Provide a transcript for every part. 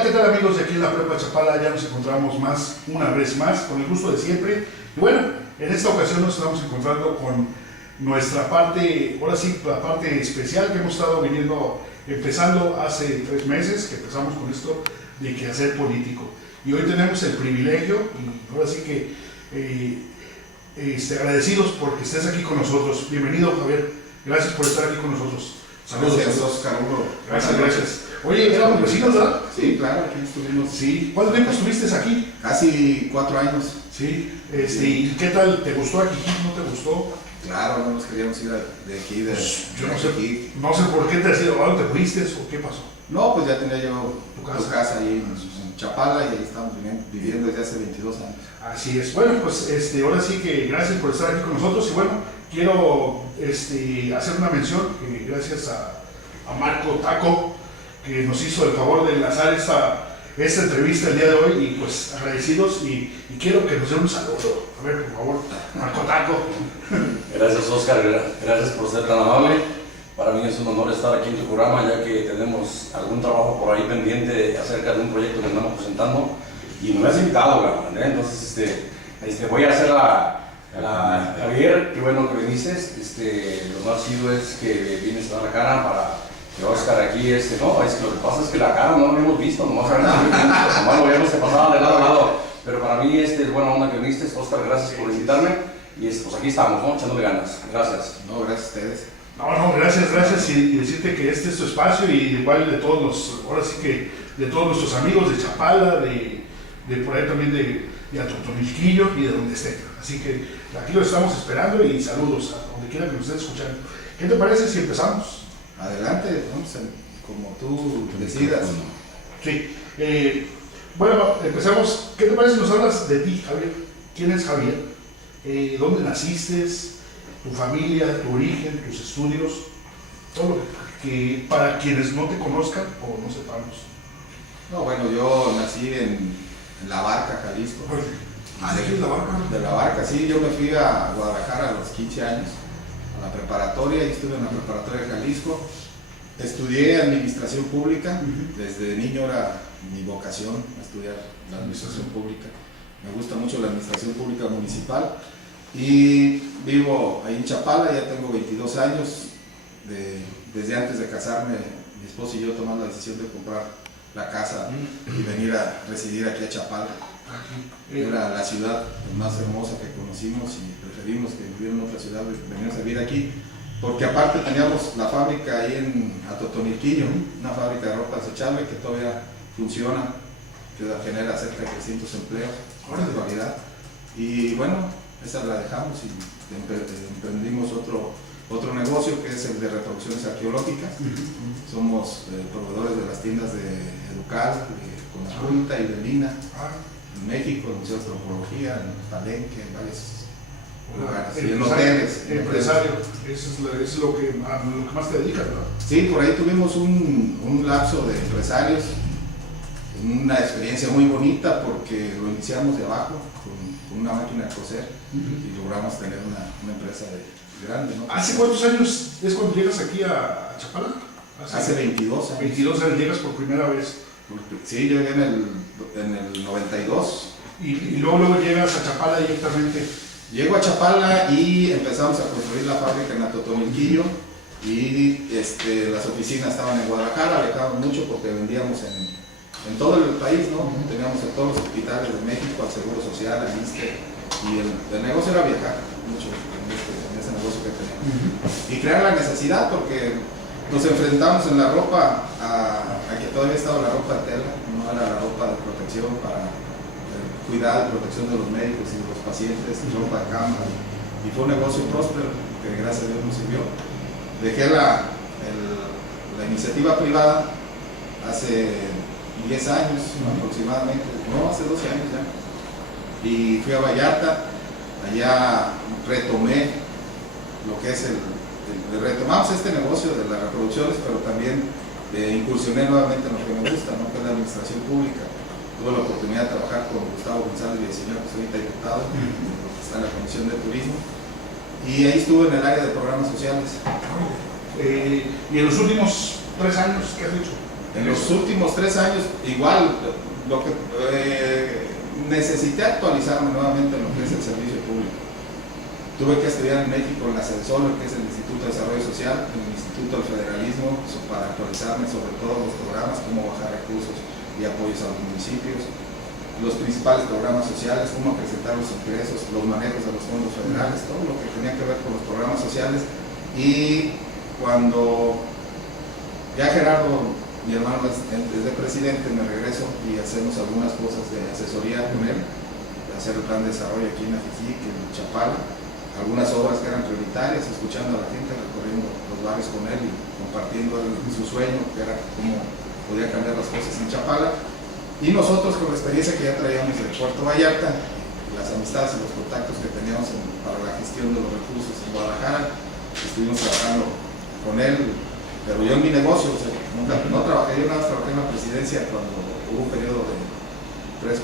Hola, ¿qué tal amigos de aquí en la Prepa Chapala? Ya nos encontramos una vez más, con el gusto de siempre. Y bueno, en esta ocasión nos estamos encontrando con nuestra parte, ahora sí, la parte especial que hemos estado empezando hace 3 meses, que empezamos con esto de quehacer político. Y hoy tenemos el privilegio, y ahora sí que agradecidos porque estés aquí con nosotros. Bienvenido, Javier. Gracias por estar aquí con nosotros. Saludos. Gracias, Oscar. Gracias. Oye, éramos vecinos, ¿verdad? Sí, claro, aquí estuvimos. Sí. ¿Cuánto tiempo estuviste aquí? Casi 4 años. Sí. ¿Y qué tal? ¿Te gustó aquí? ¿No te gustó? Claro, no nos queríamos ir de aquí, yo no sé por qué te has ido, ¿te fuiste o qué pasó? No, pues ya tenía yo tu casa ahí en Chapala y ahí estamos viviendo desde hace 22 años. Así es. Bueno, pues ahora sí que gracias por estar aquí con nosotros y bueno, quiero hacer una mención, gracias a Marco Taco, que nos hizo el favor de enlazar esta entrevista el día de hoy y pues agradecidos y quiero que nos dé un saludo. A ver, por favor, Marco Taco. Gracias, Oscar, gracias por ser tan amable. Para mí es un honor estar aquí en tu programa, ya que tenemos algún trabajo por ahí pendiente acerca de un proyecto que andamos presentando y me has invitado, ¿verdad? Entonces voy a hacer Javier, qué bueno que viniste. Lo más chido es que vienes a dar la cara para que Oscar aquí, no, es que lo que pasa es que la cara no lo hemos visto, nomás lo vemos que pasaba de lado a lado, pero para mí es buena onda que viniste, Oscar, gracias por invitarme y pues aquí estamos, ¿no? Echándole ganas, gracias. No, gracias a ustedes. No, gracias y decirte que este es tu espacio y igual de todos ahora sí que de todos nuestros amigos de Chapala, de por ahí también de Atotonilquillo y de donde estén. Así que aquí lo estamos esperando y saludos a donde quiera que nos estén escuchando. ¿Qué te parece si empezamos? Adelante, vamos como tú decidas. Sí. Bueno, empezamos. ¿Qué te parece si nos hablas de ti, Javier? ¿Quién es Javier? ¿Dónde naciste? ¿Tu familia, tu origen, tus estudios? Todo lo que para quienes no te conozcan o no sepamos. No, bueno, yo nací en La Barca, Jalisco. ¿De aquí es La Barca? De La Barca, sí. Yo me fui a Guadalajara a los 15 años, a la preparatoria, y estuve en la preparatoria de Jalisco. Estudié administración pública, desde niño era mi vocación estudiar la administración pública. Me gusta mucho la administración pública municipal y vivo ahí en Chapala, ya tengo 22 años. Desde antes de casarme, mi esposo y yo tomamos la decisión de comprar la casa y venir a residir aquí a Chapala. Era la ciudad más hermosa que conocimos y preferimos que vivir en otra ciudad, venir a vivir aquí, porque aparte teníamos la fábrica ahí en Atotonilquillo, una fábrica de ropa desechable que todavía funciona, que genera cerca de 300 empleos de calidad. Y bueno, esa la dejamos y emprendimos otro negocio que es el de reproducciones arqueológicas. Somos proveedores de las tiendas de Educal, de Conjunta y de Lina, en México, en Museo de Antropología, en Palenque, en varios lugares, y en hoteles. Empresario, eso es lo que más te dedicas, ¿verdad? Sí, por ahí tuvimos un lapso de empresarios, una experiencia muy bonita porque lo iniciamos de abajo con una máquina de coser y logramos tener una empresa grande, ¿no? ¿Hace cuántos años es cuando llegas aquí a Chapala? Hace 22 años. 22 años llegas por primera vez. Sí, yo llegué en el 92. Y luego llegas a Chapala directamente. Llego a Chapala y empezamos a construir la fábrica en Atotonilquillo y las oficinas estaban en Guadalajara, viajábamos mucho porque vendíamos en todo el país, ¿no? Teníamos en todos los hospitales de México, al Seguro Social, al ISSSTE, y el negocio era viajar mucho en ese negocio que teníamos. Y crear la necesidad porque nos enfrentamos en la ropa a que todavía estaba la ropa de tela, no era la ropa de protección para cuidar y protección de los médicos y de los pacientes, ropa de cama, y fue un negocio próspero que gracias a Dios nos sirvió. Dejé la iniciativa privada hace 10 años aproximadamente, no, hace 12 años ya, y fui a Vallarta. Allá retomé lo que es retomamos este negocio de las reproducciones, pero también incursioné nuevamente en lo que me gusta, ¿no? Que es la administración pública. Tuve la oportunidad de trabajar con Gustavo González Villaseñor, que es ahorita diputado, que está en la Comisión de Turismo, y ahí estuve en el área de programas sociales. Y en los últimos 3 años, ¿qué has hecho? En los últimos 3 años, igual, lo que necesité actualizarme nuevamente en lo que es el servicio público. Tuve que estudiar en México en la CENSOL, que es el Instituto de Desarrollo Social, en el Instituto del Federalismo, para actualizarme sobre todos los programas, cómo bajar recursos y apoyos a los municipios, los principales programas sociales, cómo acrecentar los ingresos, los manejos de los fondos federales, todo lo que tenía que ver con los programas sociales. Y cuando ya Gerardo, mi hermano es de presidente, me regreso y hacemos algunas cosas de asesoría con él, de hacer el plan de desarrollo aquí en Ajijic, en Chapala, algunas obras que eran prioritarias, escuchando a la gente, recorriendo los barrios con él y compartiendo su sueño, que era cómo podía cambiar las cosas en Chapala. Y nosotros, con la experiencia que ya traíamos del Puerto Vallarta, las amistades y los contactos que teníamos para la gestión de los recursos en Guadalajara, estuvimos trabajando con él, pero yo en mi negocio, o sea, no trabajé, yo nada más trabajé en la presidencia cuando hubo un periodo de 6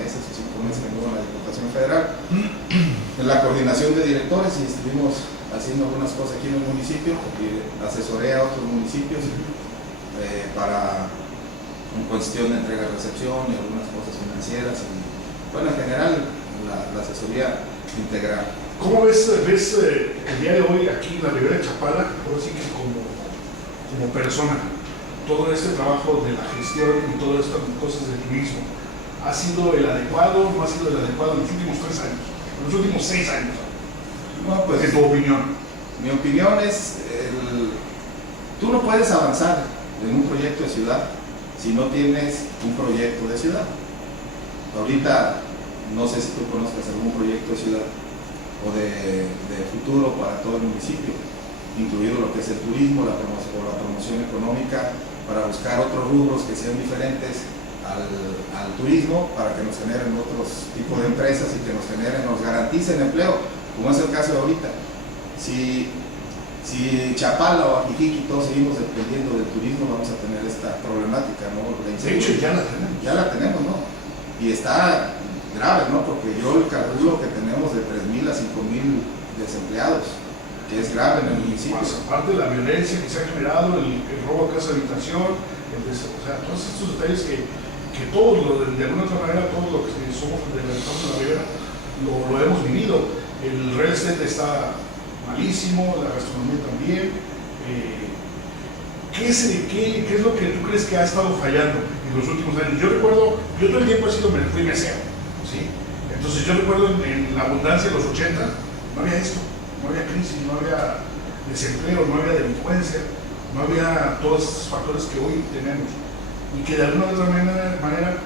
meses o 5 meses que no hubo en la Diputación Federal, en la coordinación de directores, y estuvimos haciendo algunas cosas aquí en el municipio, y asesoré a otros municipios para en cuestión de entrega y recepción y algunas cosas financieras, y bueno, en general la asesoría integral. ¿Cómo ves el día de hoy aquí en la Ribera de Chapala, ahora sí que como persona, todo este trabajo de la gestión y todas estas cosas de turismo, ha sido el adecuado o no ha sido el adecuado en los últimos 3 años, en los últimos 6 años? No, pues, ¿Qué es tu opinión? Mi opinión es, tú no puedes avanzar en un proyecto de ciudad si no tienes un proyecto de ciudad. Ahorita, no sé si tú conozcas algún proyecto de ciudad o de futuro para todo el municipio, incluido lo que es el turismo, la promoción económica, para buscar otros rubros que sean diferentes al turismo, para que nos generen otros tipos de empresas y que nos garanticen empleo, como es el caso de ahorita. Si Chapala o Ajijic y todos seguimos dependiendo del turismo, vamos a tener esta problemática, ¿no? De hecho, ya la tenemos. Ya la tenemos, ¿no? Y está grave, ¿no? Porque yo calculo que tenemos de 3,000 a 5,000 desempleados, que es grave en el municipio. Más aparte de la violencia que se ha generado, el robo a casa de habitación, o sea, todos estos detalles que todos, de alguna otra manera, todos los que somos de la Ribera lo hemos vivido. El real estate está malísimo, la gastronomía también. ¿Qué es lo que tú crees que ha estado fallando en los últimos años? Yo recuerdo, yo todo el tiempo fui mesero, ¿sí? Entonces yo recuerdo en la abundancia de los 80, no había esto, no había crisis, no había desempleo, no había delincuencia, no había todos estos factores que hoy tenemos, y que de alguna otra manera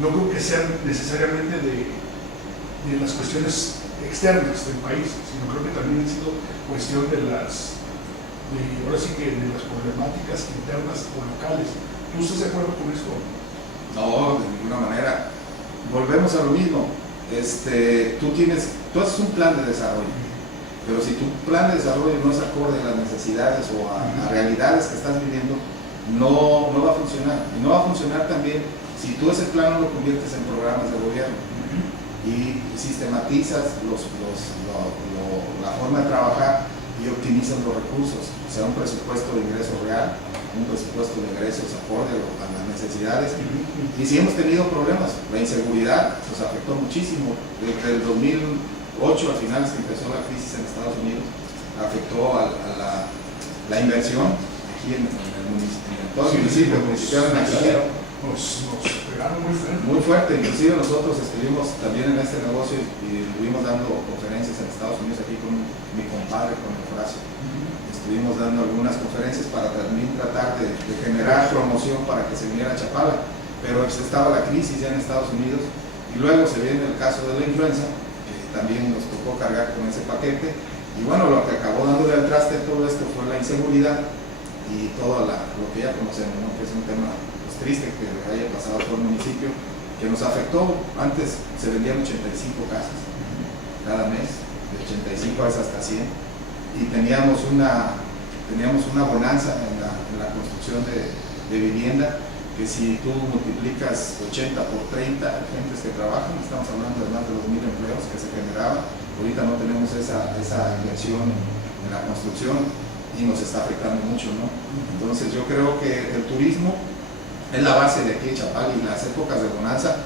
no creo que sean necesariamente de las cuestiones externas del país, sino creo que también ha sido cuestión ahora sí que de las problemáticas internas o locales. ¿Tú estás de acuerdo con esto? No, de ninguna manera. Volvemos a lo mismo. Tú haces un plan de desarrollo, pero si tu plan de desarrollo no es acorde a las necesidades o a realidades que estás viviendo, no va a funcionar. Y no va a funcionar también si tú ese plan no lo conviertes en programas de gobierno y sistematizas la forma de trabajar y optimizas los recursos, o sea, un presupuesto de ingreso real, un presupuesto de ingresos acorde a las necesidades. Y sí hemos tenido problemas. La inseguridad nos afectó muchísimo. Desde el 2008, a finales que empezó la crisis en Estados Unidos, afectó a la inversión aquí en todo el municipio, Nos pegaron muy fuerte. Muy fuerte, inclusive nosotros estuvimos también en este negocio y estuvimos dando conferencias en Estados Unidos aquí con mi compadre, con Eufrasio. Estuvimos dando algunas conferencias para también tratar de generar promoción para que se viniera a Chapala, pero estaba la crisis ya en Estados Unidos y luego se viene el caso de la influenza, que también nos tocó cargar con ese paquete, y bueno, lo que acabó dándole al traste todo esto fue la inseguridad y todo lo que ya conocemos, ¿no? Que es un tema triste que haya pasado por el municipio, que nos afectó. Antes se vendían 85 casas cada mes, de 85 a veces hasta 100, y teníamos una bonanza en la construcción de vivienda, que si tú multiplicas 80 por 30 gentes que trabajan, estamos hablando de más de 2,000 empleos que se generaban. Ahorita no tenemos esa inversión en la construcción y nos está afectando mucho, ¿no? Entonces yo creo que el turismo es la base de aquí en Chapala, y las épocas de bonanza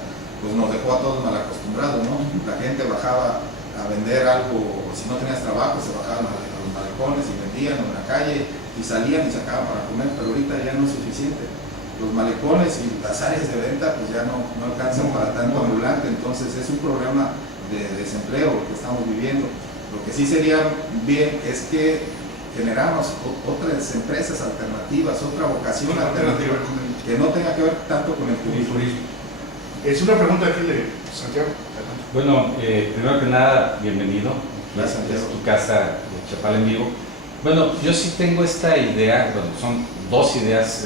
pues nos dejó a todos mal acostumbrados, ¿no? La gente bajaba a vender algo, si no tenías trabajo se bajaban a los malecones y vendían en la calle y salían y sacaban para comer, pero ahorita ya no es suficiente. Los malecones y las áreas de venta pues ya no alcanzan para tanto ambulante, entonces es un problema de desempleo que estamos viviendo. Lo que sí sería bien es que generamos otras empresas alternativas, otra vocación alternativa que no tenga que ver tanto con el turismo. Es una pregunta aquí de Santiago. Bueno, primero que nada, bienvenido. Gracias, Es Santiago. tu casa de Chapala en vivo. Bueno, yo sí tengo esta idea, bueno, son dos ideas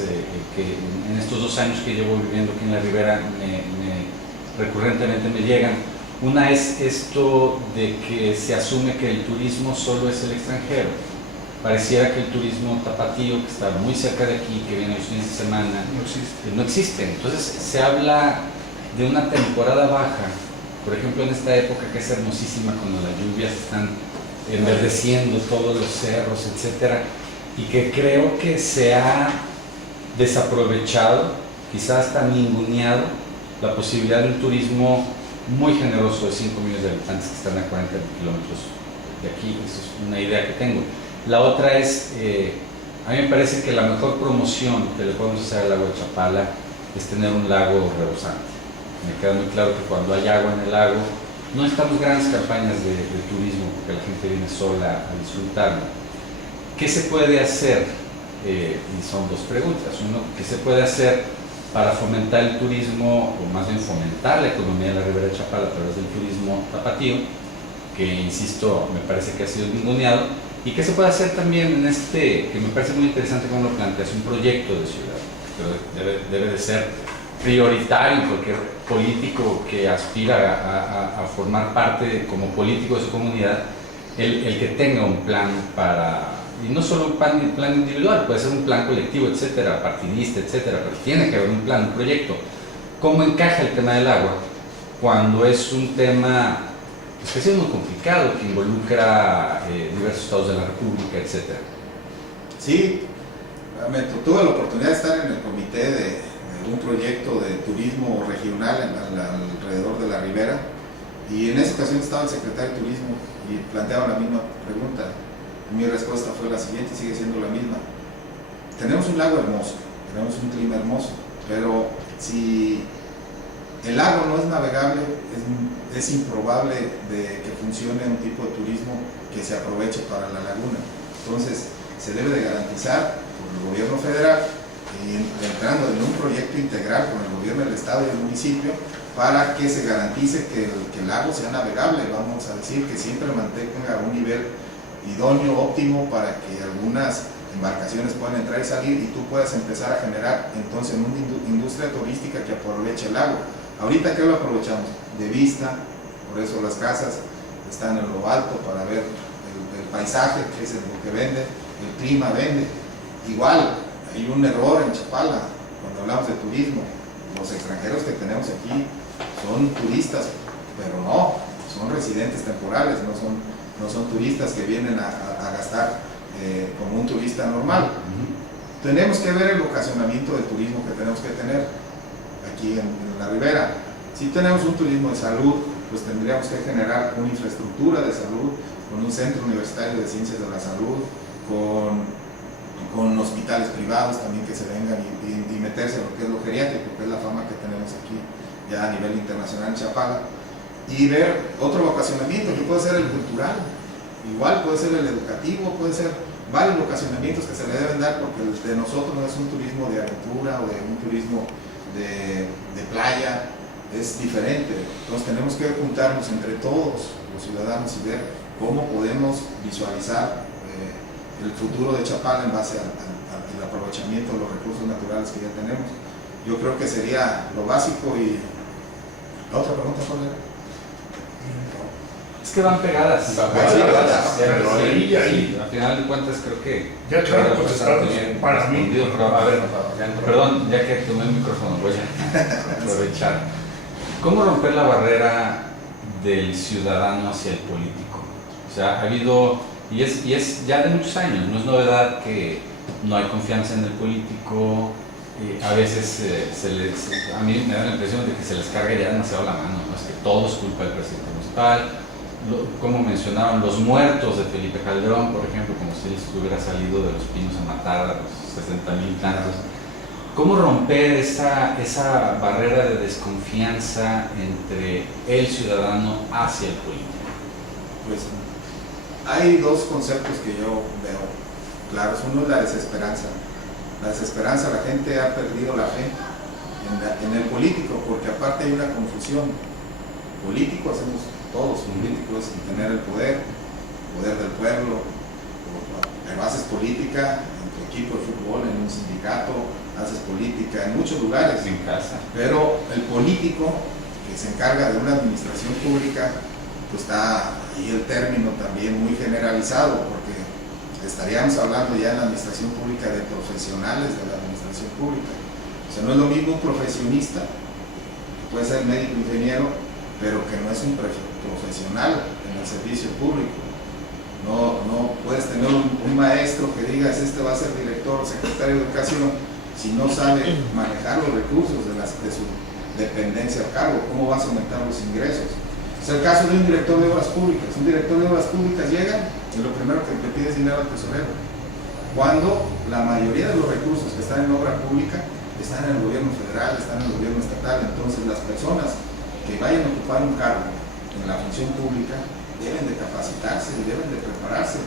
que en estos 2 años que llevo viviendo aquí en la Ribera recurrentemente me llegan. Una es esto de que se asume que el turismo solo es el extranjero. Pareciera que el turismo tapatío, que está muy cerca de aquí, que viene los fines de semana, no existe. Entonces se habla de una temporada baja, por ejemplo en esta época que es hermosísima, cuando las lluvias están enverdeciendo todos los cerros, etcétera, y que creo que se ha desaprovechado, quizás hasta ninguneado, la posibilidad de un turismo muy generoso de 5 millones de habitantes que están a 40 kilómetros de aquí. Esa es una idea que tengo. La otra es, a mí me parece que la mejor promoción que le podemos hacer al lago de Chapala es tener un lago rebosante. Me queda muy claro que cuando hay agua en el lago, no necesitamos grandes campañas de turismo, porque la gente viene sola a disfrutarlo. ¿Qué se puede hacer? Y son dos preguntas. Uno, ¿qué se puede hacer para fomentar el turismo, o más bien fomentar la economía de la Ribera de Chapala a través del turismo tapatío, que insisto, me parece que ha sido ninguneado? ¿Y qué se puede hacer también en este, que me parece muy interesante como lo planteas, un proyecto de ciudad? Pero debe de ser prioritario en cualquier político que aspira a formar parte como político de su comunidad, el que tenga un plan para, y no solo un plan individual, puede ser un plan colectivo, etcétera, partidista, etcétera, pero tiene que haber un plan, un proyecto. ¿Cómo encaja el tema del agua cuando es un tema pues, que es muy complicado, que involucra diversos estados de la República, etcétera? Sí, tuve la oportunidad de estar en el comité de un proyecto de turismo regional alrededor de la Ribera, y en esa ocasión estaba el secretario de Turismo y planteaba la misma pregunta. Mi respuesta fue la siguiente, sigue siendo la misma. Tenemos un lago hermoso, tenemos un clima hermoso, pero si el lago no es navegable, es improbable de que funcione un tipo de turismo que se aproveche para la laguna. Entonces se debe de garantizar por el gobierno federal, entrando en un proyecto integral con el gobierno del estado y el municipio, para que se garantice que el lago sea navegable, vamos a decir, que siempre mantenga un nivel idóneo, óptimo, para que algunas embarcaciones puedan entrar y salir y tú puedas empezar a generar entonces una industria turística que aproveche el lago. Ahorita, ¿qué lo aprovechamos? De vista, por eso las casas están en lo alto para ver el paisaje, que es lo que vende, el clima vende. Igual, hay un error en Chapala cuando hablamos de turismo. Los extranjeros que tenemos aquí son turistas, pero no, son residentes temporales, no son turistas que vienen a gastar como un turista normal. Tenemos que ver el ocasionamiento del turismo que tenemos que tener aquí en la Ribera. Si tenemos un turismo de salud, pues tendríamos que generar una infraestructura de salud, con un centro universitario de ciencias de la salud, con hospitales privados también que se vengan y meterse en lo que es lo geriátrico, que es la fama que tenemos aquí ya a nivel internacional en Chapala, y ver otro vocacionamiento que puede ser el cultural, igual puede ser el educativo, puede ser varios vocacionamientos que se le deben dar, porque el de nosotros no es un turismo de aventura o de un turismo de playa, es diferente. Entonces tenemos que juntarnos entre todos los ciudadanos y ver cómo podemos visualizar el futuro de Chapala en base al aprovechamiento de los recursos naturales que ya tenemos. Yo creo que sería lo básico. Y la otra pregunta, ¿cuál era? Es que van pegadas. Van pegadas. Sí, al final de cuentas creo que Ya claro, queda pues bastante está bien para mí. respondido, pero, a ver, perdón, ya que tomé el micrófono, voy a aprovechar. ¿Cómo romper la barrera del ciudadano hacia el político? O sea, ha habido, y es ya de muchos años, no es novedad que no hay confianza en el político, a veces a mí me da la impresión de que se les carga ya demasiado la mano, ¿no? Es que todo es culpa del presidente municipal. Como mencionaban, los muertos de Felipe Calderón, por ejemplo, como si él estuviera salido de los pinos a matar a los 60,000 tantos. ¿Cómo romper esa barrera de desconfianza entre el ciudadano hacia el político? Pues hay dos conceptos que yo veo claros. Uno es la desesperanza. La desesperanza, la gente ha perdido la fe en el político, porque aparte hay una confusión. Político hacemos todos, políticos, sin tener el poder del pueblo, pero haces política en tu equipo de fútbol, en un sindicato, haces política en muchos lugares. En casa. Pero el político que se encarga de una administración pública, pues está ahí el término también muy generalizado, porque estaríamos hablando ya en la administración pública de profesionales de la administración pública. O sea, no es lo mismo un profesionista, que puede ser médico, ingeniero, pero que no es un profesional en el servicio público. No puedes tener un maestro que digas, este va a ser director o secretario de educación, si no sabe manejar los recursos de su dependencia o cargo. ¿Cómo vas a aumentar los ingresos? Es el caso de un director de obras públicas. Un director de obras públicas llega y lo primero que le pide es dinero al tesorero, cuando la mayoría de los recursos que están en obra pública están en el gobierno federal, están en el gobierno estatal. Entonces las personas que vayan a ocupar un cargo en la función pública deben de capacitarse y deben de prepararse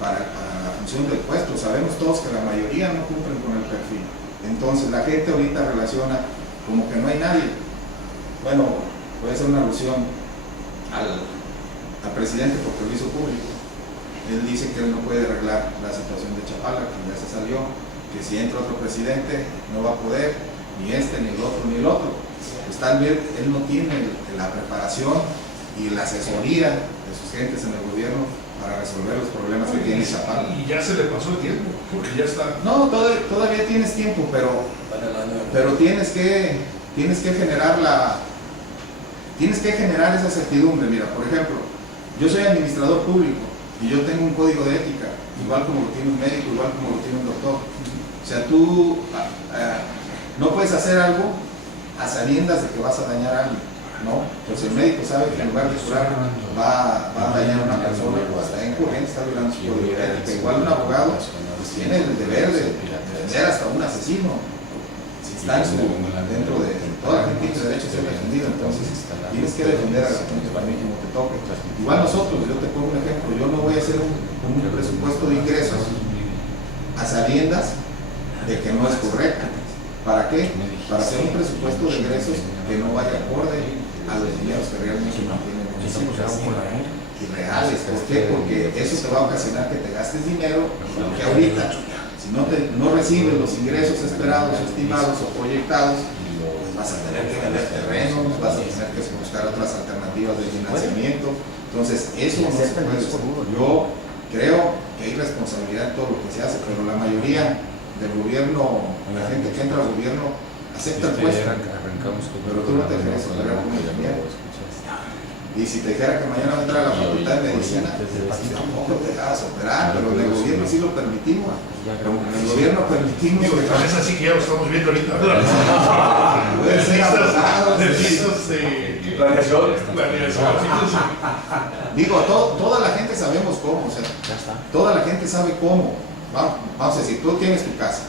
para la función del puesto. Sabemos todos que la mayoría no cumplen con el perfil. Entonces la gente ahorita relaciona como que no hay nadie. Bueno, puede ser una alusión al presidente porque lo hizo público. Él dice que él no puede arreglar la situación de Chapala, que ya se salió, que si entra otro presidente no va a poder, ni este, ni el otro, ni el otro. Pues tal vez él no tiene la preparación y la asesoría de sus gentes en el gobierno para resolver los problemas que tiene Chapala. Y ya se le pasó el tiempo, porque ya está. No, todavía tienes tiempo, pero tienes que generar esa certidumbre. Mira, por ejemplo, yo soy administrador público y yo tengo un código de ética, igual como lo tiene un médico, igual como lo tiene un doctor. O sea, tú no puedes hacer algo a sabiendas de que vas a dañar a alguien, ¿no? Pues el médico sabe que en lugar de curar va a dañar a una persona, pues está incurriendo, está violando su código de ética. Igual un abogado pues tiene el deber de defender hasta un asesino. Si está dentro de toda la gente tiene derecho a ser defendido, entonces tienes que defender a la gente también como te toque. Igual nosotros, yo te pongo un ejemplo, yo no voy a hacer un presupuesto de ingresos a sabiendas de que no es correcto. ¿Para qué? Para hacer un presupuesto de ingresos que no vaya acorde a los dineros que realmente mantienen y reales. ¿Por qué? Porque eso te va a ocasionar que te gastes dinero que ahorita, si no recibes los ingresos esperados, estimados o proyectados, pues vas a tener que vender terrenos, vas a tener que buscar otras alternativas de financiamiento. Entonces, eso no se puede. Yo creo que hay responsabilidad en todo lo que se hace, pero la mayoría del gobierno, la gente que entra al gobierno acepta el puesto, pero tú no te dejes operar como ingeniero. Y si te dijera que mañana va a entrar a la facultad de medicina, tampoco te dejas operar, pero en el gobierno sí lo permitimos. En el gobierno permitimos. Digo, que tal vez así que ya lo estamos viendo ahorita. Puede ser abogado, de planeación. Digo, toda la gente sabemos cómo, o sea, toda la gente sabe cómo. Vamos a decir, tú tienes tu casa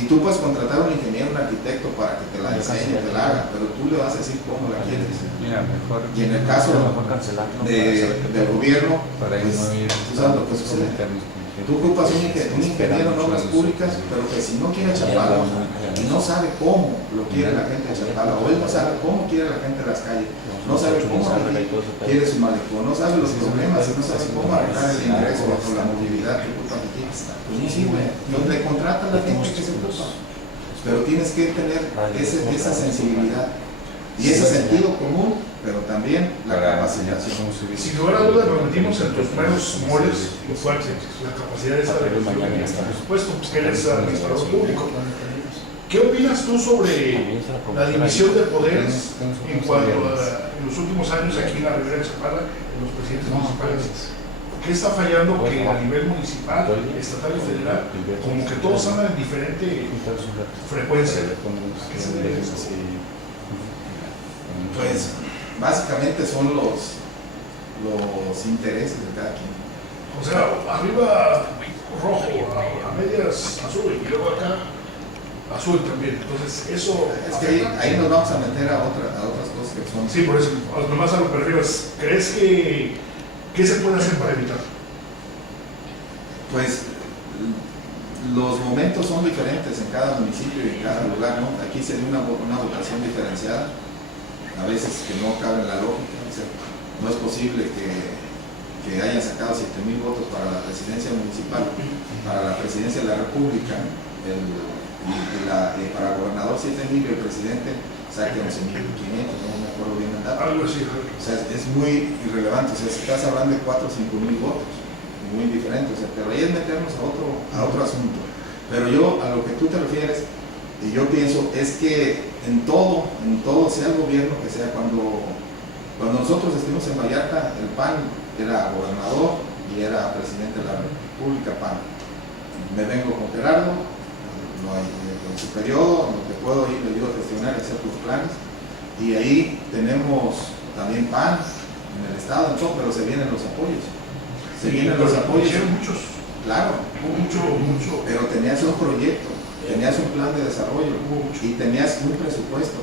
y tú puedes contratar a un ingeniero, un arquitecto para que te la diseñe, te la haga, pero tú le vas a decir cómo la quieres. Y en el caso del gobierno, pues, tú sabes lo que sucede. Tú ocupas un ingeniero en obras públicas, pero que si no quiere Chapala y no sabe cómo lo quiere la gente de Chapala, o él no sabe cómo quiere la gente de las calles, no sabe cómo quiere su malecón, no sabe los problemas y no sabe cómo arreglar el ingreso bajo la movilidad que ocupa aquí, pues no sirve. Le contrata a la gente que se ocupa, pero tienes que tener esa sensibilidad y ese sentido común, pero también la capacitación. Sin lugar a dudas, nos metimos en tus nuevos moles fuertes, la capacidad esa de por supuesto, que eres administrador público. ¿Qué opinas tú sobre la división de poderes en cuanto a en los últimos años aquí en la Ribera de Chapala, en los presidentes municipales? ¿Qué está fallando que a nivel municipal, estatal y federal, como que todos andan en diferente frecuencia? ¿A qué se debe eso? Pues básicamente son los intereses de cada quien. O sea, arriba rojo, a medias azul y luego acá azul también. Entonces, eso. Es que ahí nos vamos a meter a otras cosas que son. Sí, por eso, nomás a lo que refieres. ¿Crees que qué se puede hacer para evitar? Pues los momentos son diferentes en cada municipio y en cada lugar, ¿no? Aquí se dio una votación diferenciada, a veces que no cabe en la lógica. O sea, no es posible que hayan sacado 7,000 votos para la presidencia municipal, para la presidencia de la República, para gobernador 7,000 y el presidente saque 11,500, no me acuerdo bien el dato. Algo así. O sea, es muy irrelevante. O sea, si estás hablando de 4 o 5,000 votos, muy diferente. O sea, pero ahí es meternos a otro asunto. Pero yo, a lo que tú te refieres, y yo pienso, es que en todo, sea el gobierno que sea, cuando nosotros estuvimos en Vallarta, el PAN era gobernador y era presidente de la República, PAN. Me vengo con Gerardo, en su periodo, lo que puedo ir, le ayudo a gestionar y hacer tus planes. Y ahí tenemos también PAN en el estado, pero se vienen los apoyos. Hicieron muchos. Claro. Mucho. Pero tenías un proyecto, tenías un plan de desarrollo y tenías un presupuesto.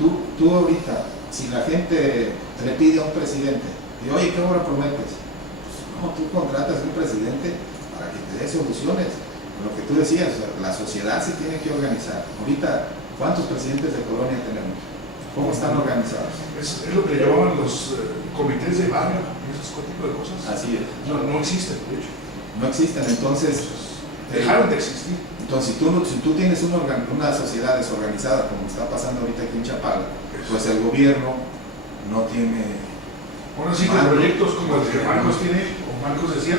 Tú ahorita, si la gente le pide a un presidente, y oye, ¿qué obra prometes? Pues, no, tú contratas a un presidente para que te dé soluciones. Lo que tú decías, la sociedad se tiene que organizar. Ahorita, ¿cuántos presidentes de colonia tenemos? ¿Cómo están organizados? Es lo que llamaban los comités de barrio y ese tipo de cosas. Así es. No existen, de hecho. No existen, entonces dejaron de existir. Entonces, si tú tienes una sociedad desorganizada, como está pasando ahorita aquí en Chapala, pues el gobierno no tiene. Ahora sí que proyectos como el que Marcos tiene, o Marcos decía,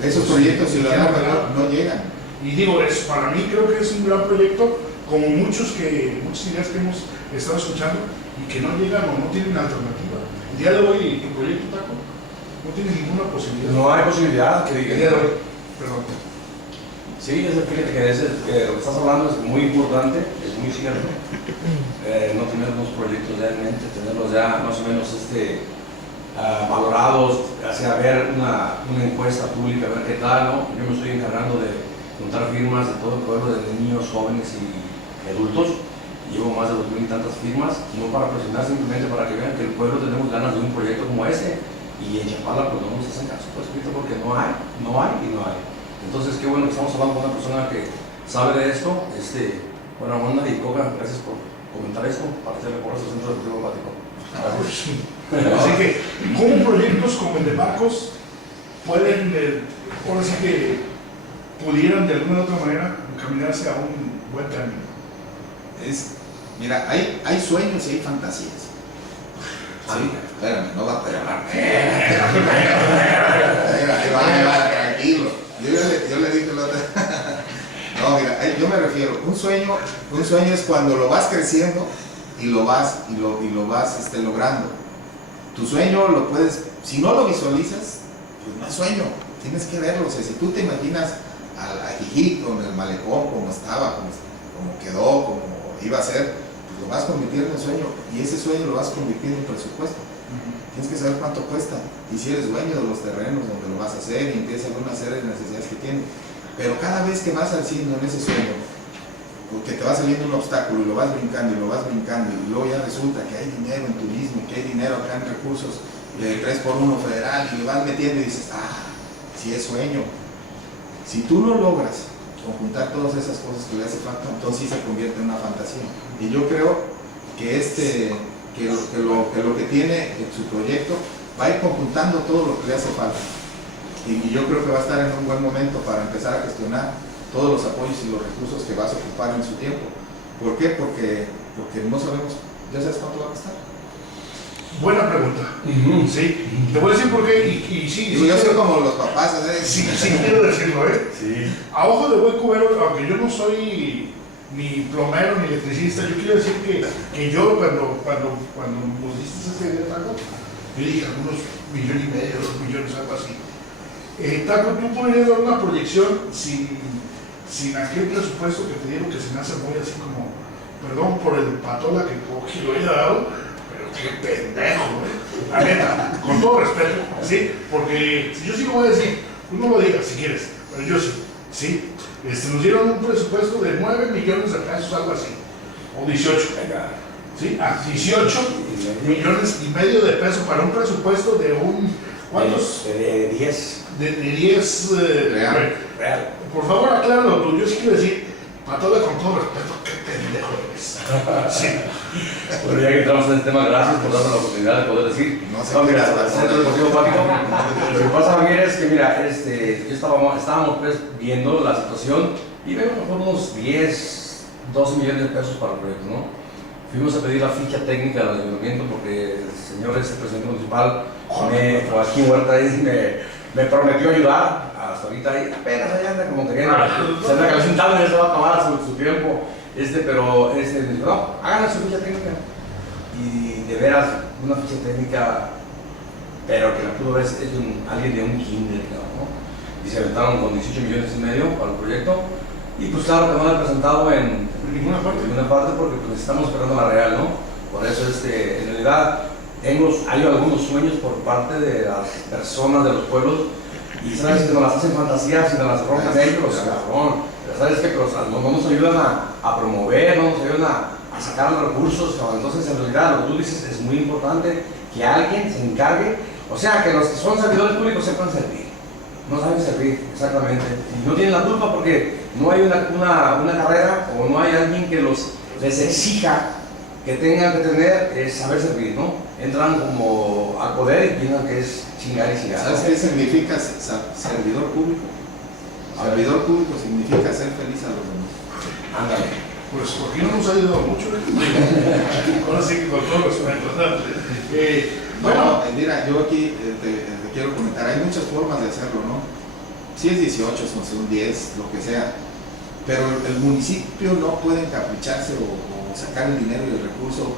esos proyectos ciudadanos no llegan. Y digo, para mí creo que es un gran proyecto, como muchas ideas que hemos estado escuchando y que no llegan o no tienen alternativa. El día de hoy, el proyecto Taco no tiene ninguna posibilidad. No hay posibilidad que El diga. día de hoy, perdón. Sí, lo que estás hablando es muy importante, es muy cierto. No tener unos proyectos ya en mente, tenerlos ya más o menos valorados, hacia ver una encuesta pública, ver qué tal, ¿no? Yo me estoy encargando de juntar firmas de todo el pueblo, de niños, jóvenes y adultos. Llevo más de 2,000 y tantas firmas, no para presionar, simplemente para que vean que el pueblo tenemos ganas de un proyecto como ese. Y en Chapala pues no nos hacen caso, por escrito, porque no hay. Entonces, qué bueno que estamos hablando con una persona que sabe de esto. Buena onda, y Coca, gracias por comentar esto, parte de Reportes del Centro Deportivo Plático. Así que, ¿cómo proyectos como el de Marcos pueden, ahora sí que pudieran de alguna u otra manera encaminarse a un buen camino? Mira, hay sueños y hay fantasías. Sí, espérame, no va a llamar. Ahí va, tranquilo. Yo le dije la otra. No, mira, yo me refiero, un sueño es cuando lo vas creciendo y lo vas logrando. Tu sueño lo puedes, si no lo visualizas, pues no es sueño, tienes que verlo. O sea, si tú te imaginas a Jijito en el malecón, como estaba, como quedó, como iba a ser, pues lo vas convirtiendo en sueño, y ese sueño lo vas convirtiendo en presupuesto. Tienes que saber cuánto cuesta, y si eres dueño de los terrenos donde lo vas a hacer, y empiezas alguna serie de necesidades que tienes. Pero cada vez que vas haciendo en ese sueño, porque te va saliendo un obstáculo y lo vas brincando, y luego ya resulta que hay dinero en turismo, que hay dinero acá en recursos de 3x1 federal, y lo vas metiendo y dices, sí es sueño. Si tú no logras conjuntar todas esas cosas que le hace falta, entonces sí se convierte en una fantasía. Y yo creo que lo que tiene en su proyecto va a ir conjuntando todo lo que le hace falta. Y yo creo que va a estar en un buen momento para empezar a gestionar todos los apoyos y los recursos que vas a ocupar en su tiempo. ¿Por qué? Porque no sabemos, ¿ya sabes cuánto va a costar? Buena pregunta. Sí, te voy a decir por qué, y sí. Digo, yo soy como los papás, sí quiero decirlo, Sí. A ojo de buen cubero, aunque yo no soy ni plomero ni electricista, yo quiero decir que yo cuando nos diste ese detalle, yo dije algunos 1,5 millones, 2 millones, algo así. Taco, tú podrías dar una proyección sin aquel presupuesto que te dieron, que se me hace muy así como, perdón por el patola que lo haya dado, pero qué pendejo, la neta, con todo respeto, ¿sí? Porque si yo sí lo voy a decir, tú no lo digas si quieres, pero yo sí, ¿sí? Nos dieron un presupuesto de 9 millones de pesos, algo así, o 18, ¿sí? A 18 millones y medio de pesos para un presupuesto de un, ¿cuántos? De 10. De 10 Real. Por favor, acláralo tú. Yo sí quiero decir, Patola, con todo respeto, qué pendejo eres. Sí. Bueno, ya que entramos en este tema, gracias por darnos la oportunidad de poder decir. No sé Mira, qué el Centro Deportivo Pático. Lo que pasa, Javier, es que, mira, yo estábamos pues, viendo la situación y vemos mejor unos 10, 12 millones de pesos para el proyecto, ¿no? Fuimos a pedir la ficha técnica del ayuntamiento porque el señor presidente municipal, Joaquín Huerta, me prometió ayudar. Hasta ahorita ahí apenas allá anda como queriendo. Se anda calentando y ya se va a acabar su tiempo. Pero me dijo, no, hagan su ficha técnica. Y de veras, una ficha técnica, pero que la pudo ver es alguien de un kinder, ¿no? Y se aventaron con 18 millones y medio para el proyecto. Y pues claro que no lo han presentado en ninguna parte porque pues estamos esperando la real, ¿no? Por eso en realidad hay algunos sueños por parte de las personas de los pueblos y sabes que nos las hacen fantasías y nos las rompen ellos, cabrón. Pero sabes que no nos ayudan a promover, no nos ayudan a sacar los recursos, cabrón. Entonces en realidad lo que tú dices es muy importante que alguien se encargue, o sea que los que son servidores públicos sepan servir. No saben servir, exactamente. Y no tienen la culpa porque no hay una carrera o no hay alguien que les exija que tengan que tener saber servir, ¿no? Entran como al poder y piensan que es chingar y chingar. ¿Sabes qué significa servidor público? Servidor público significa hacer feliz a los demás. Ándale. Pues porque no nos ha ayudado mucho. Ahora sí que con todo respeto. Bueno, mira, yo aquí te quiero comentar, hay muchas formas de hacerlo, ¿no? Si es 18, son 10, lo que sea, pero el municipio no puede encapricharse o sacar el dinero y el recurso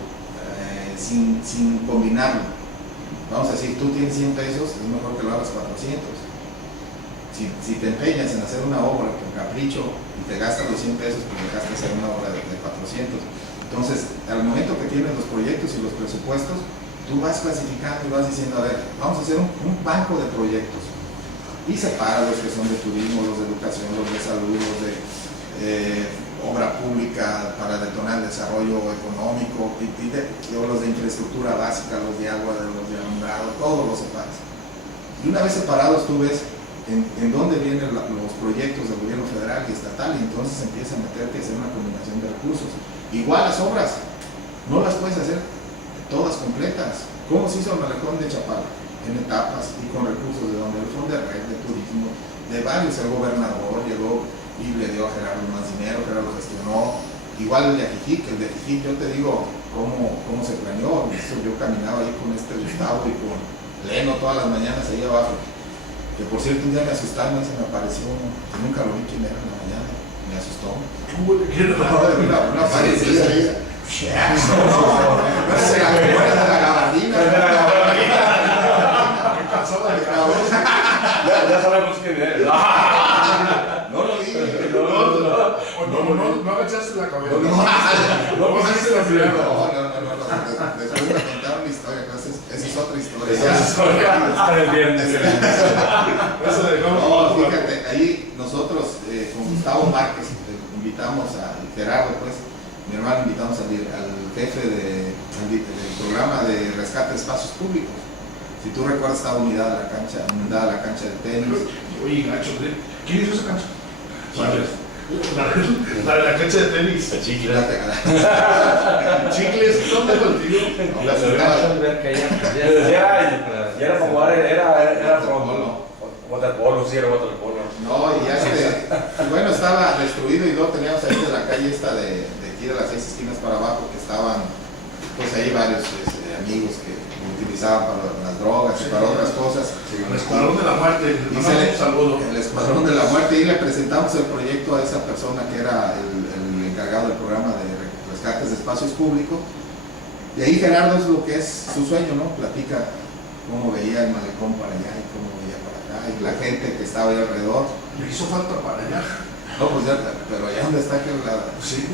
sin combinarlo. Vamos a decir, tú tienes 100 pesos, es mejor que lo hagas 400. Si te empeñas en hacer una obra con capricho y te gastas los 100 pesos, pues dejaste hacer una obra de 400. Entonces, al momento que tienes los proyectos y los presupuestos, tú vas clasificando y vas diciendo, a ver, vamos a hacer un banco de proyectos. Y separa los que son de turismo, los de educación, los de salud, los de obra pública para detonar el desarrollo económico, o los de infraestructura básica, los de agua, los de alumbrado, todos los separas. Y una vez separados tú ves en dónde vienen los proyectos del gobierno federal y estatal y entonces empieza a meterte a hacer una combinación de recursos. Igual las obras, no las puedes hacer todas completas. ¿Cómo se hizo el malecón de Chapala? En etapas y con recursos de donde el Fonderred, de turismo, de varios, el gobernador llegó y le dio a Gerardo más dinero, Gerardo gestionó. Igual el de Ajijic, yo te digo cómo se planeó. Yo caminaba ahí con Gustavo y con Leno todas las mañanas ahí abajo. Que por cierto un día me asustaron y se me apareció uno, que nunca lo vi quién era en la mañana, me asustó. Una parecida ahí. No sé, la memoria de la gabardina. Ya sabemos quién es. No lo vi. No agachaste la cabeza. No pusiste la primera. No. Después me contaron la historia, esa es otra historia. Para el viernes. No, fíjate, ahí nosotros con Gustavo Márquez invitamos a Gerardo, pues, mi hermano, invitamos al jefe del programa de rescate de espacios públicos. Si tú recuerdas, estaba unidada la cancha de tenis. Oye, Nacho, ¿quién hizo esa cancha? La de la cancha de tenis. Chicles. Chicles, ¿dónde contigo? Ya era para jugar, era waterpolo, sí era waterpolo. No, y ya bueno, estaba destruido y luego teníamos ahí de la calle esta de aquí de las 6 esquinas para abajo, que estaban, pues ahí varios amigos que utilizaban para las drogas y para otras cosas. Sí, el Escuadrón de la Muerte, un saludo. El Escuadrón de la Muerte, y le presentamos el proyecto a esa persona que era el encargado del programa de rescates de espacios públicos. Y ahí Gerardo es lo que es su sueño, ¿no? Platica cómo veía el malecón para allá y cómo veía para acá. allá, y la gente que estaba ahí alrededor. Le hizo falta para allá. No, pues ya, pero allá donde está que Sí.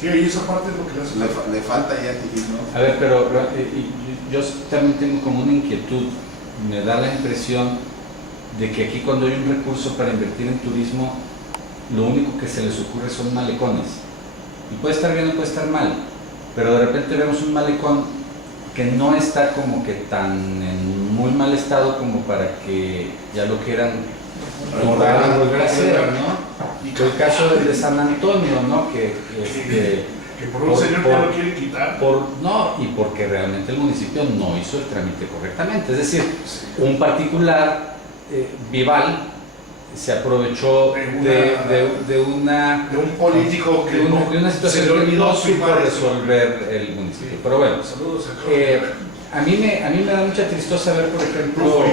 Sí, ahí esa parte es lo que le hace falta. le falta ya Tiquís, ¿no? A ver, pero yo también tengo como una inquietud. Me da la impresión de que aquí cuando hay un recurso para invertir en turismo, lo único que se les ocurre son malecones. Y puede estar bien o puede estar mal, pero de repente vemos un malecón que no está como que tan en muy mal estado como para que ya lo quieran volver a hacer, ¿no? Y el caso de San Antonio, ¿no? Que por un señor que lo quiere quitar. No, y porque realmente el municipio no hizo el trámite correctamente. Es decir, un particular, Vival, se aprovechó de un político que de una situación que no supo resolver el municipio. Pero bueno, saludos a mí me da mucha tristeza ver, por ejemplo,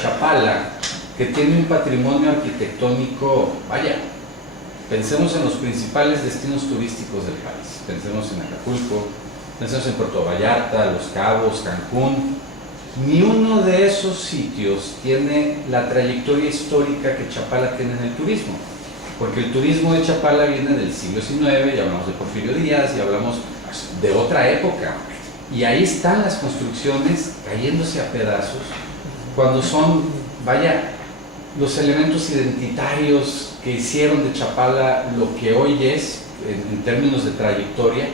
Chapala, que tiene un patrimonio arquitectónico, vaya, pensemos en los principales destinos turísticos del país, pensemos en Acapulco, pensemos en Puerto Vallarta, Los Cabos, Cancún. Ni uno de esos sitios tiene la trayectoria histórica que Chapala tiene en el turismo, porque el turismo de Chapala viene del siglo XIX, ya hablamos de Porfirio Díaz, y hablamos de otra época, y ahí están las construcciones cayéndose a pedazos, cuando son, vaya, los elementos identitarios que hicieron de Chapala lo que hoy es, en términos de trayectoria,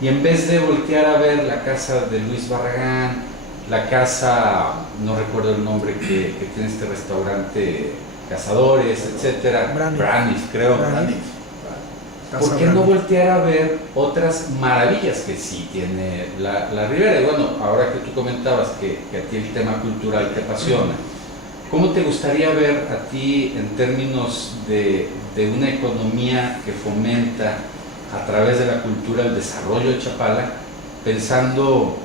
y en vez de voltear a ver la casa de Luis Barragán, la casa, no recuerdo el nombre que tiene este restaurante, Cazadores, etcétera, Brandis, creo. Brandis. ¿Por qué no voltear a ver otras maravillas que sí tiene la Ribera? Y bueno, ahora que tú comentabas que a ti el tema cultural te apasiona, ¿cómo te gustaría ver a ti en términos de una economía que fomenta a través de la cultura el desarrollo de Chapala, pensando,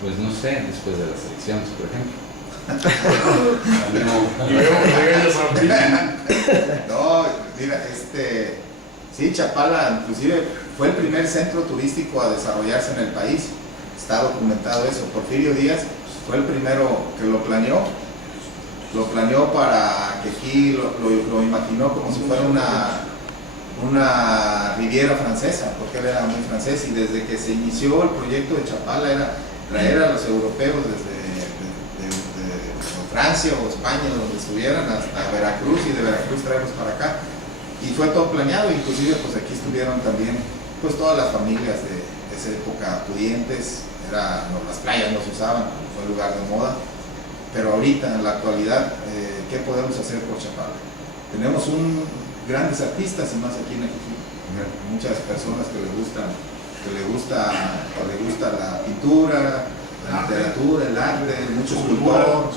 pues no sé, después de las elecciones, por ejemplo? No, mira, sí, Chapala inclusive fue el primer centro turístico a desarrollarse en el país, está documentado eso. Porfirio Díaz fue el primero que lo planeó para que aquí lo imaginó como si fuera una riviera francesa, porque él era muy francés, y desde que se inició el proyecto de Chapala era traer a los europeos desde Francia o España, donde estuvieran, hasta Veracruz, y de Veracruz traerlos para acá, y fue todo planeado. Inclusive pues aquí estuvieron también pues todas las familias de esa época pudientes, las playas no se usaban, fue un lugar de moda, pero ahorita en la actualidad, ¿qué podemos hacer por Chapala? Tenemos grandes artistas, y más aquí en México, muchas personas que le gusta la pintura, la literatura, el arte, mucho escultor,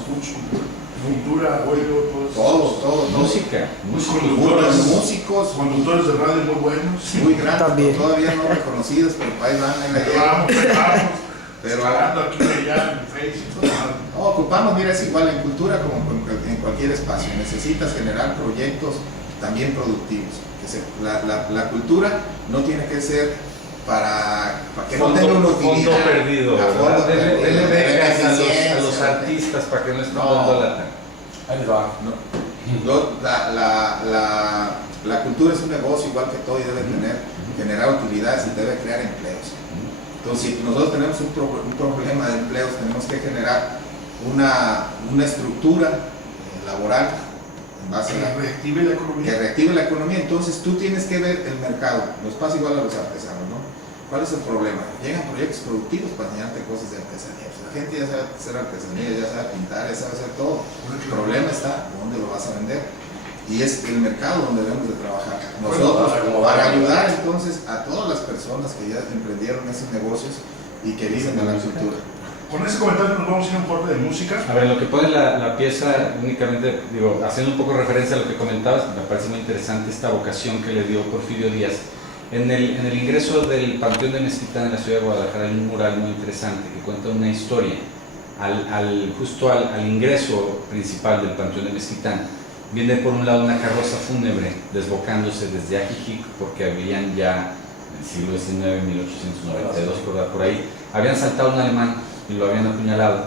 cultura, oído, todo, música, músicos, conductores de radio muy buenos, muy grandes, todavía no reconocidos, pero país van a pero aquí allá en Facebook. No, ocupamos, mira, es igual en cultura como en cualquier espacio, necesitas generar proyectos también productivos. La cultura no tiene que ser para que no tenga una utilidad. Fondo perdido. Denle becas a los artistas para que no estén dando lata. Ahí va. La cultura es un negocio igual que todo, y debe generar utilidades y debe crear empleos. Entonces, si nosotros tenemos un problema de empleos, tenemos que generar una estructura laboral en base a que reactive la economía. Entonces tú tienes que ver el mercado. Nos pasa igual a los artesanos, ¿no? ¿Cuál es el problema? Llegan proyectos productivos para enseñarte cosas de artesanía. Pues la gente ya sabe hacer artesanía, ya sabe pintar, ya sabe hacer todo. El problema está dónde lo vas a vender. Y es el mercado donde debemos de trabajar. Nosotros, para ayudar entonces a todas las personas que ya emprendieron esos negocios y que viven de la cultura. Con ese comentario nos vamos a ir a un corte de música. A ver, lo que pone la pieza, únicamente, digo, haciendo un poco referencia a lo que comentabas, me parece muy interesante esta vocación que le dio Porfirio Díaz. En el ingreso del Panteón de Mezquitán en la ciudad de Guadalajara hay un mural muy interesante que cuenta una historia. Justo al ingreso principal del Panteón de Mezquitán, viene por un lado una carroza fúnebre desbocándose desde Ajijic, porque habían ya en el siglo XIX, 1892, por ahí, habían saltado un alemán y lo habían apuñalado.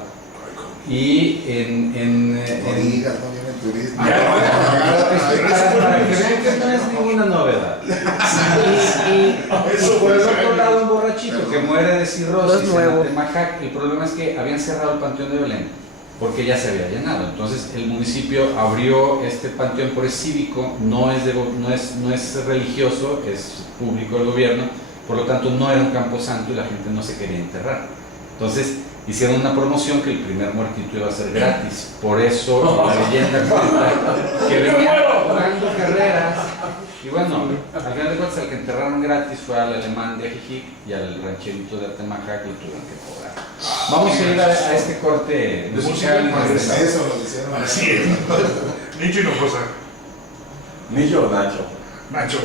Y No digas, no viene el turismo. para que vean que no es ninguna novedad. Y por el otro lado, un borrachito que muere de cirrosis en Atemajac. El problema es que habían cerrado el Panteón de Belén porque ya se había llenado. Entonces el municipio abrió este panteón, por es cívico, no es religioso, es público del gobierno, por lo tanto no era un camposanto y la gente no se quería enterrar. Entonces hicieron una promoción que el primer muertito iba a ser gratis. Por eso la leyenda cuenta que venían jugando carreras. Y bueno, al final de cuentas el que enterraron gratis fue al alemán de Ajijic y al rancherito de Atemajac, y lo tuvieron que cobrar. Vamos a ir a este corte musical y regresamos. Eso lo hicieron. Así es. Nicho y Hinojosa. Nicho o Nacho. Nacho.